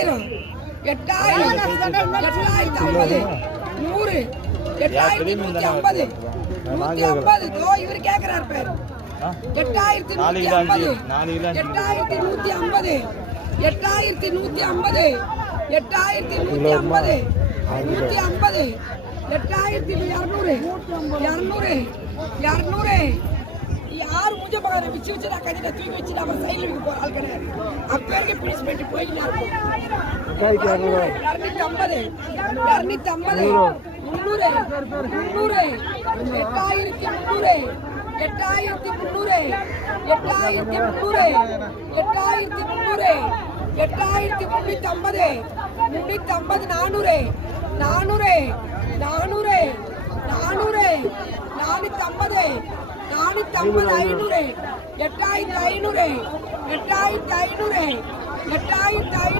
எட்டாயிரம். எட்டாயிரம். எட்டாயிரத்தி ஐம்பது. நூறு. எட்டாயிரத்தி நூத்தி ஐம்பது. நூத்தி ஐம்பது. இதோ இவர் கேக்குறாரு பேர். எட்டாயிரத்தி நூத்தி ஐம்பது. எட்டாயிரத்தி நூத்தி ஐம்பது. எட்டாயிரத்தி நூத்தி ஐம்பது. எட்டாயிரத்தி நூத்தி ஐம்பது. நூத்தி ஐம்பது. எட்டாயிரத்தி இரநூறு. இரநூறு. இரநூறு. அவரை விச்சு வச்சு நான் கட்டிட்ட தூக்கி வச்சு நம்ம சைடில் வைக்க போற ஆள் கிடையாது. அப்பேருக்கு பிடிச்சு போயிட்டு போயிட்டு. இரநூத்தி ஐம்பது. இரநூத்தி ஐம்பது. முந்நூறு. முந்நூறு. எட்டாயிரத்தி முந்நூறு. எட்டாயிரத்தி முந்நூறு. எட்டாயிரத்தி முந்நூறு. எட்டாயிரத்தி முந்நூறு. எட்டாயிரத்தி முன்னூத்தி ஐம்பது. முன்னூத்தி ஐம்பது நானூறு. நானூறு. நானூறு. நானூறு. நானூத்தி ஐம்பது. எட்டாயிரத்தி ஐம்பது ஐநூறு. எட்டாயிரத்தி ஐநூறு. எட்டாயிரத்தி ஐநூறு. எட்டாயிரத்தி ஐநூறு.